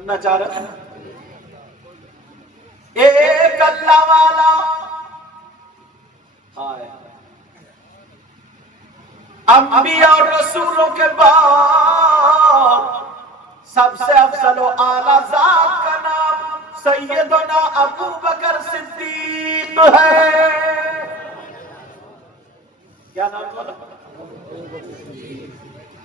سننا چاہ رہے ہیں؟ ایک اللہ والا انبیاء اور رسولوں کے بعد سب سے افضل و اعلیٰ ذات کا نام سیدنا ابو بکر صدیق ہے۔ کیا نام بولا؟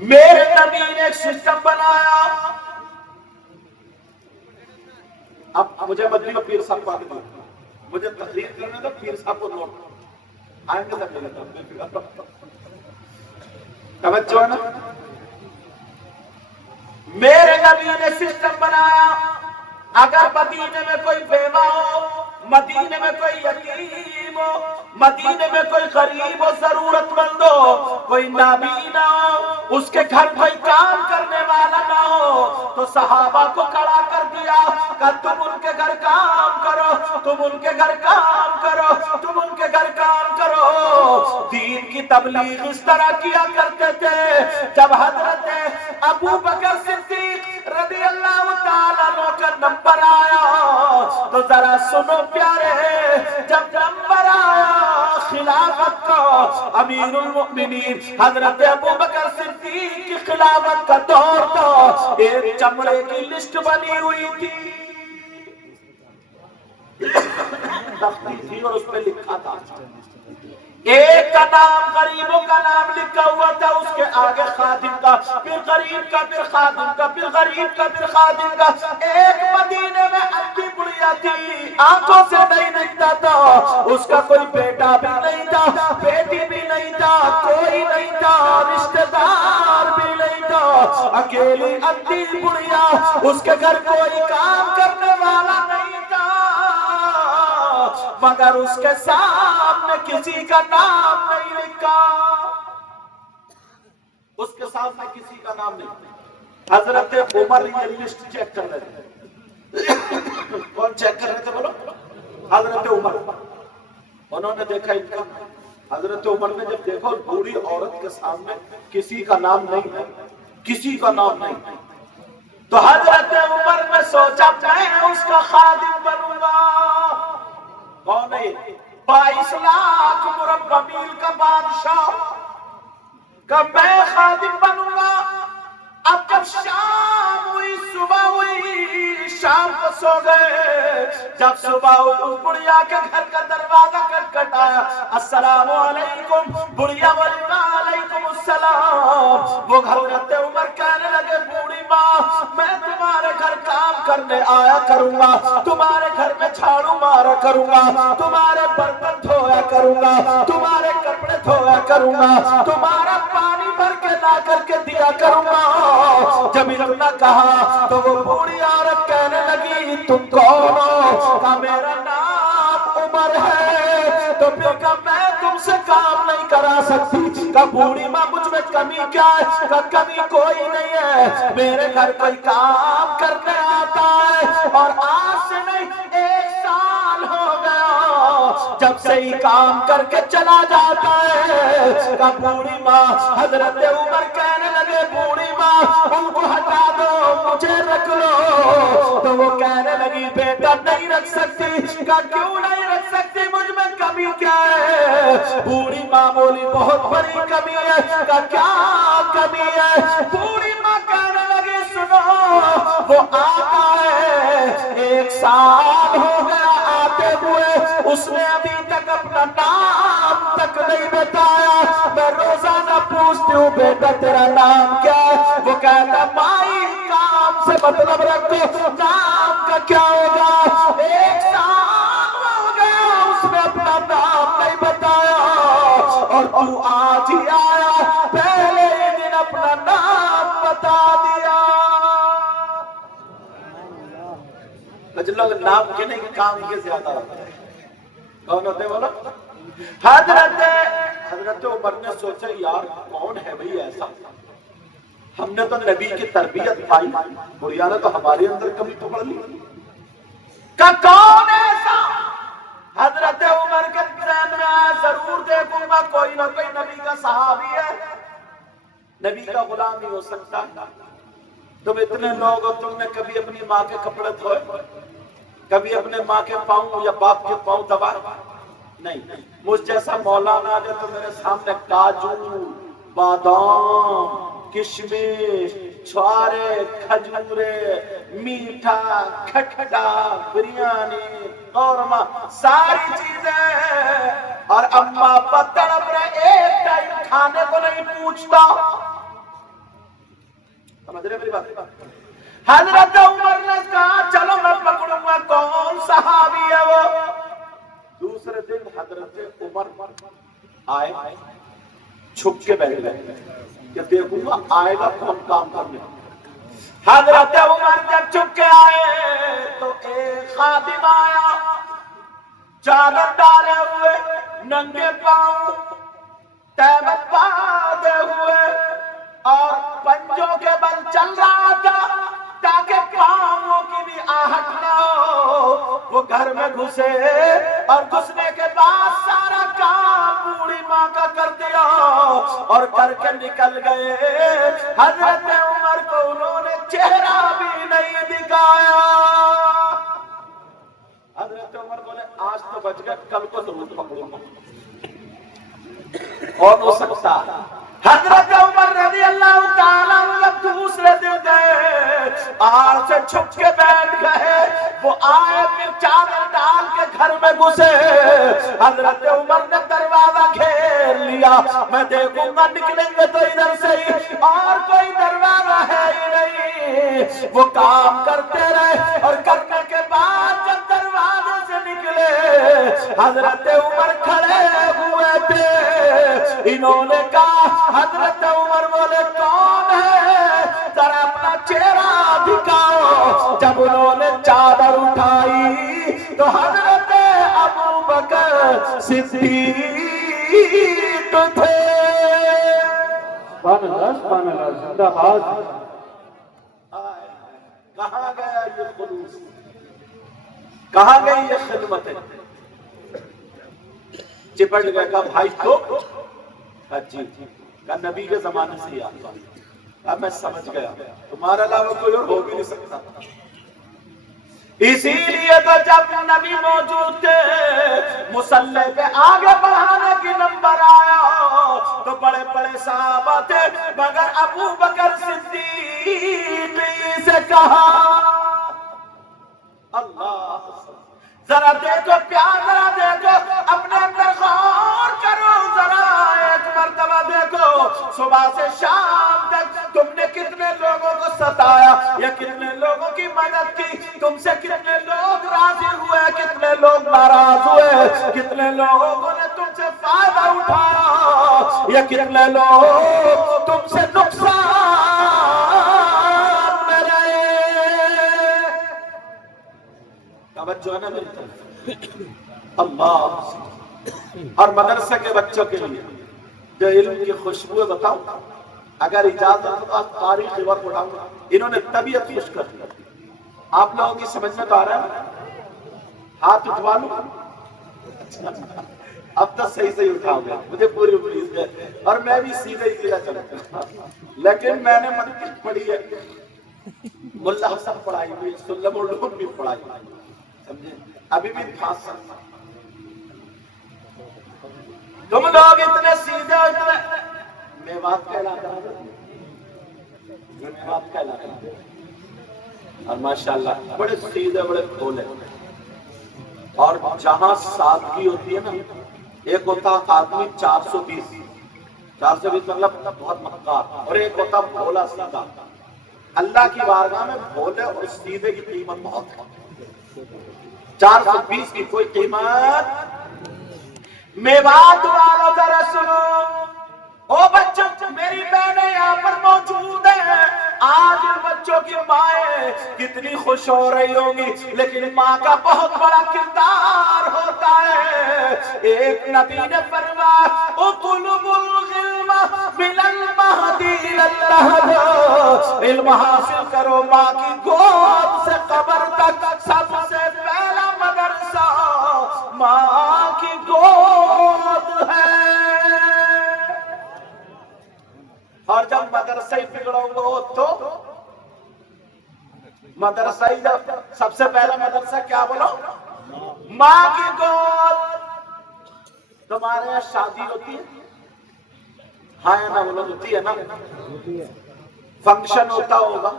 میرے نبی نے ایک سسٹم بنایا۔ اب مجھے مدنی میں پیر صاحب کو آگے دیا، مجھے تقریر کرنے تھا، پیر صاحب کو نوٹ آئیں گے سب ملے تھا۔ توجہ نا، میرے نبی نے سسٹم بنایا، اگر مدینے میں کوئی بیوہ ہو، مدینے میں کوئی یتیم ہو، مدینے میں کوئی غریب ہو، ضرورت مند ہو، کوئی نابینا ہو، اس کے گھر کوئی کام کرنے والا نہ ہو، تو صحابہ کو کھڑا کر دیا کہ تم ان کے گھر کام کرو، تم ان کے گھر کام کرو، تم ان کے گھر کام کرو۔ دین کی تبلیغ اس طرح کیا کرتے تھے۔ جب حضرت ابو بکر صدیق رضی اللہ تعالیٰ عنہ کا نمبر آیا تو ذرا سنو پیارے، جب نمبر آیا خلافت کا، امیر المؤمنین حضرت ابو بکر صدیق کی خلافت کا دور تھا، ایک چمڑے کی لسٹ بنی ہوئی تھی، تختی تھی اور اس پہ لکھا تھا، ایک کا نام غریبوں کا نام لکھا ہوا تھا، اس کے آگے خادم کا، پھر غریب کا، پھر خادم کا، پھر غریب کا، پھر خادم کا۔ ایک مدینے میں اندھی بڑھیا تھی، آنکھوں سے نہیں دکھتا تھا، اس کا کوئی بیٹا بھی نہیں تھا، بیٹی بھی نہیں تھا، کوئی نہیں تھا، رشتہ دار بھی نہیں تھا، اکیلی اندھی بڑھیا، اس کے گھر کوئی کام کرنے والا نہیں تھا، مگر اس کے سامنے کسی کا نام نہیں لکھا، اس کے سامنے کسی کا نام نہیں۔ حضرت عمر یہ لسٹ چیک کر رہے تھے، کون چیک کر رہے تھے بولو؟ حضرت عمر۔ انہوں نے دیکھا ان کا، حضرت عمر نے جب دیکھا بوڑھی عورت کے سامنے کسی کا نام نہیں ہے، کسی کا نام نہیں، تو حضرت عمر نے سوچا میں اس کا خادم بنوں گا۔ کون ہے؟ 22 لاکھ مربع میل کا بادشاہ کہ میں خادم بنوں گا۔ اب جب شام ہوئی، صبح ہوئی، شام کو سو گئے، جب صبح ہوئی اس بڑھیا کے گھر کا دروازہ کھٹکھٹایا، السلام علیکم، بڑھیا بولی وعلیکم السلام۔ وہ حضرت عمر کہنے لگے بوڑھی ماں میں تمہارے گھر کام کرنے آیا کروں گا، تمہارے گھر میں جھاڑو مارا کروں گا، تمہارے برتن دھویا کروں گا، تمہارے کپڑے دھویا کروں گا، تمہارا پانی بھر کے لا کر کے دیا کروں گا۔ جب اتنا کہا تو وہ بوڑھی عورت کہنے لگی تم کون ہو؟ کہا میرا نام عمر ہے۔ تو پھر کہا میں تم سے کام نہیں کرا سکتی۔ کہا بوڑھی ماں مجھ میں کمی کیا ہے؟ کہا کمی کوئی نہیں ہے، میرے گھر کوئی کام کرنے آتا ہے اور آج سے نہیں 1 سال ہو گیا جب سے ہی کام کر کے چلا جاتا ہے۔ کہا بوڑھی ماں، حضرت عمر کہنے لگے بوڑھی ماں ان کو ہٹا دو مجھے رکھ لو۔ تو وہ کہنے لگی بیٹا نہیں رکھ سکتی۔ کہا کیوں نہیں رکھ سکتی، مجھ میں کمی کیا ہے؟ بوڑھی ماں بولی بہت بڑی کمی ہے۔ کہا کیا کمی ہے؟ بوڑھی ماں کہنے لگی سنو، وہ آتا ہے 1 سال ہو گیا آتے ہوئے، اس نے ابھی تک اپنا نام تک نہیں بتایا۔ میں روزانہ پوچھتی ہوں بیٹا تیرا نام کیا ہے؟ وہ کہتا مائی کام سے مطلب رکھو، نام کا کیا ہوگا؟ 1 سال ہو گیا اس نے اپنا نام نہیں بتایا، اور تو آج ہی آیا پہلے ہی دن اپنا نام بتا دیا۔ لوگ نام کے نہیں کام کے زیادہ ہوتے ہیں۔ کون ہوتے بولو؟ حضرت عمر نے سوچا یار کون ہے بھئی ایسا، ہم نے تو نبی کی تربیت پائی، بڑھیا نے تو ہمارے اندر کمی تو پڑ لی، کہ کون ایسا؟ حضرت عمر کے ذہن میں آیا ضرور دیکھوں گا کوئی نہ کوئی نبی کا صحابی ہے، نبی کا غلام نہیں ہو سکتا۔ تم اتنے لوگ ہو، تم نے کبھی اپنی ماں کے کپڑے دھوئے؟ کبھی اپنے ماں کے پاؤں یا باپ کے پاؤں دبائے؟ نہیں۔ مجھ جیسا مولانا آ جائے تو میرے سامنے کاجو، بادام، کشمش، چھوارے، کھجورے، میٹھا، کھٹا، بریانی، قورمہ، ساری چیزیں، اور اماں ابا تڑپ رہے، ایک ٹائم کھانے کو نہیں پوچھتا۔ سمجھ رہے میری بات؟ حضرت عمر نے کہا چلو میں پکڑوں گا کون صحابی ہے وہ۔ دوسرے دن حضرت عمر آئے، چھپ کے بیٹھ گئے کہ دیکھوں گا آئے گا کون کام کرنے۔ حضرت عمر جب چھپ کے آئے تو ایک خادم آیا، چادر ڈالے ہوئے، ننگے پاؤں، تہمت باندھے ہوئے، اور پنجوں کے بل چل رہا تھا تاکہ پاؤں کی بھی آہٹ نہ ہو۔ وہ گھر میں گھسے اور گھسنے کے بعد سارا کام بوڑھی ماں کا کر دیا اور کر کے نکل گئے۔ حضرت عمر کو انہوں نے چہرہ بھی نہیں دکھایا۔ حضرت عمر بولے آج تو بچ گئے، کل کو ضرور پکڑوں گا۔ اور ہو سکتا ہے حضرت عمر رضی اللہ تعالیٰ عنہ دوسرے دن گئے، آج سے چھپ کے بیٹھ گئے۔ وہ آئے پھر چادر ڈال کے گھر میں گھسے۔ حضرت عمر نے دروازہ گھیر لیا، میں دیکھوں گا نکلیں گے تو ادھر سے ہی، اور کوئی دروازہ ہے ہی نہیں۔ وہ کام کرتے رہے اور کرنے کے بعد جب دروازے سے نکلے حضرت عمر کھڑے ہوئے تھے۔ انہوں نے کہا حضرت عمر بولے کون ہے ذرا اپنا چہرہ دکھاؤ۔ جب انہوں نے چادر اٹھائی تو حضرت ابو بکر صدیق تھے۔ سبحان اللہ زندہ باد۔ کہاں گیا یہ خلوص، کہاں گئی یہ خدمتیں؟ چپٹ گئے، کہا بھائی تو جی کہا نبی کے زمانے سے ہی آتا، اب میں سمجھ گیا تمہارا علاوہ کوئی اور ہو بھی نہیں سکتا۔ اسی لیے تو جب نبی موجود تھے مصلی پہ آگے بڑھانے کی نمبر آیا تو بڑے بڑے صحابہ تھے، مگر ابو بکر صدیق سے کہا اللہ ذرا دیکھو پیار، ذرا دیکھو اپنے اندر غور کرو، ذرا ایک مرتبہ دیکھو صبح سے شام تک تم نے کتنے لوگوں کو ستایا یا کتنے لوگوں کی مدد کی، تم سے کتنے لوگ راضی ہوئے، کتنے لوگ ناراض ہوئے، کتنے لوگوں نے تم سے فائدہ اٹھایا یا کتنے لوگ تم سے نقصان میں رہے۔ توجہ ہے نا میری طرف؟ اللہ۔ اور مدرسے کے بچوں کے لیے جو علم کی خوشبو ہے، بتاؤ اگر اجازت ہو تو تاریخ وقت اٹھاؤں گا۔ انہوں نے طبیعت خوش کر دی۔ آپ لوگوں کی سمجھ میں تو آ رہا ہے؟ ہاتھ اٹھوا لوں؟ اب تو صحیح صحیح اٹھاؤ گے، مجھے پوری امید ہے، اور میں بھی سیدھے ہی سیدھا چلتا، لیکن میں نے منطق پڑھی ہے، ملا حسن پڑھائی ہوئی، سلم العلوم بھی پڑھائی ہوئی، سمجھے؟ ابھی بھی پھانس سکتا۔ تم لوگ اتنے سیدھے ہو، اتنے میوات کا علاقہ ہے، میوات کا علاقہ ہے، اور ماشاءاللہ بڑے سیدھے، بڑے بھولے، اور جہاں سادگی ہوتی ہے نا، ایک ہوتا آدمی 420 مطلب بہت مکار، اور ایک ہوتا بھولا سیدھا۔ اللہ کی بارگاہ میں بھولے اور سیدھے کی قیمت بہت ہے، 420 کی کوئی قیمت۔ میوات والوں ذرا سنو، او بچوں میری بہنیں یہاں پر موجود ہیں، آج ان بچوں کی مائیں کتنی خوش ہو رہی ہوں گی، لیکن ماں کا بہت بڑا کردار ہوتا ہے۔ ایک نبی نے فرمایا اطلب العلم من المہد الی اللحد، علم حاصل کرو ماں کی گود سے قبر تک، سب سے پہلا مدرسہ ماں کی گود ہے۔ اور جب مدرسے بگڑو گے تو مدرسہ ہی سب سے پہلا مدرسہ کیا بولو؟ ماں کی گود. تمہارے یہاں شادی ہوتی ہے؟ ہاں یا نہ بولو؟ ہوتی ہے نا. فنکشن ہوتا ہوگا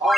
اور